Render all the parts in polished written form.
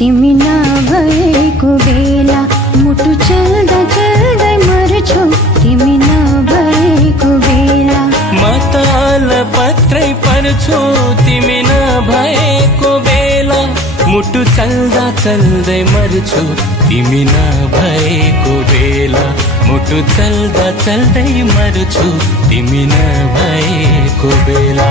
तिमी नभएको बेला मुटु चल्दा चल्दै मर्छु तिमी नभएको बेला म त अलपत्रै पर्छु तिमी नभएको बेला मुटु चल्दा चल्दै मर्छु तिमी नभएको बेला मुटु चल्दा चल्दै मर्छु तिमी नभएको बेला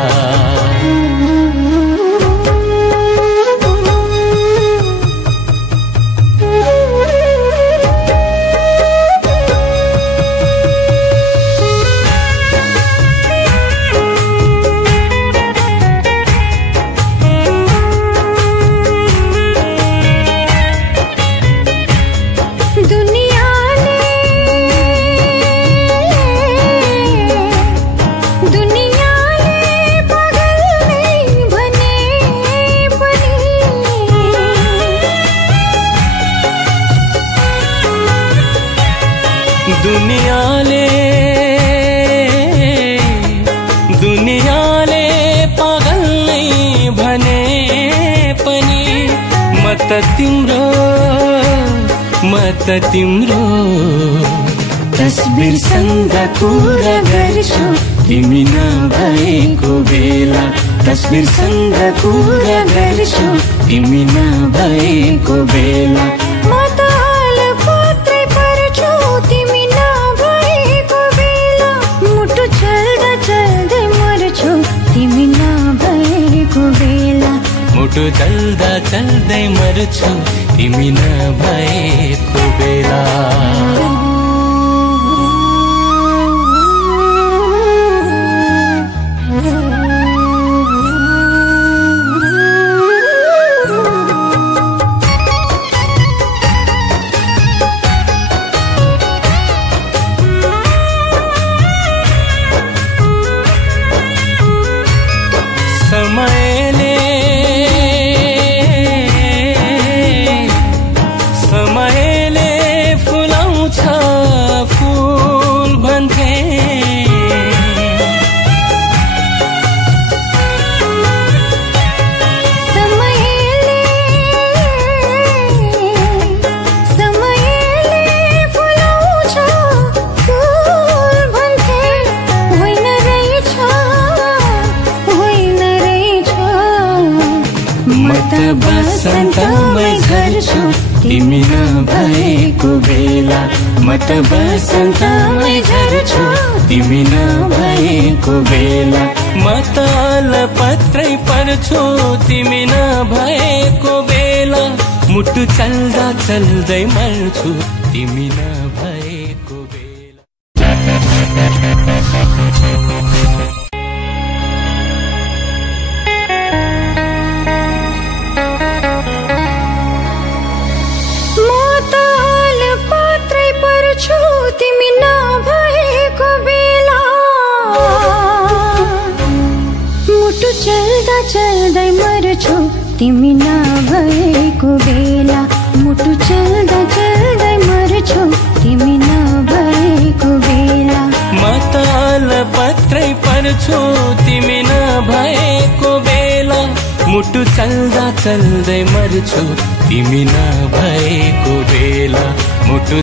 दुनियाले पागल नै भने पनि म त तिम्रो तस्बिरसँग कुरा गर्छु तिमी नभएको बेला तस्बिरसँग कुरा गर्छु तिमी नभएको बेला म त अलपत्रै पर्छु तिमी नभएको बेला मुटु चल्दा चल्दै मर्छु तिमी नभएको बेला मुटु चल्दा चल्दै मर्छु तिमी नभएको बेला समयले फुलाउँछ फूल भन्थे समयले फुलाउँछ फूल भन्थे होइन रहेछ म त बसन्तमै झर्छु तिमी नभएको बेला म त बसन्तमै झर्छु तिमी नभएको बेला म त अलपत्रै पर्छु तिमी नभएको बेला मुटु चल्दा चल्दै मर्छु तिमी नभएको बेला तिमी नभएको बेला मुटु चल्दा चल्दै मर्छु तिमी नभएको बेला मुटु चल्दा चल्दै मर्छु तिमी नभएको बेला म त अलपत्रै पर्छु तिमी नभएको बेला मुटु चल्दा चल्दै मर्छु तिमी नभएको बेला मुटु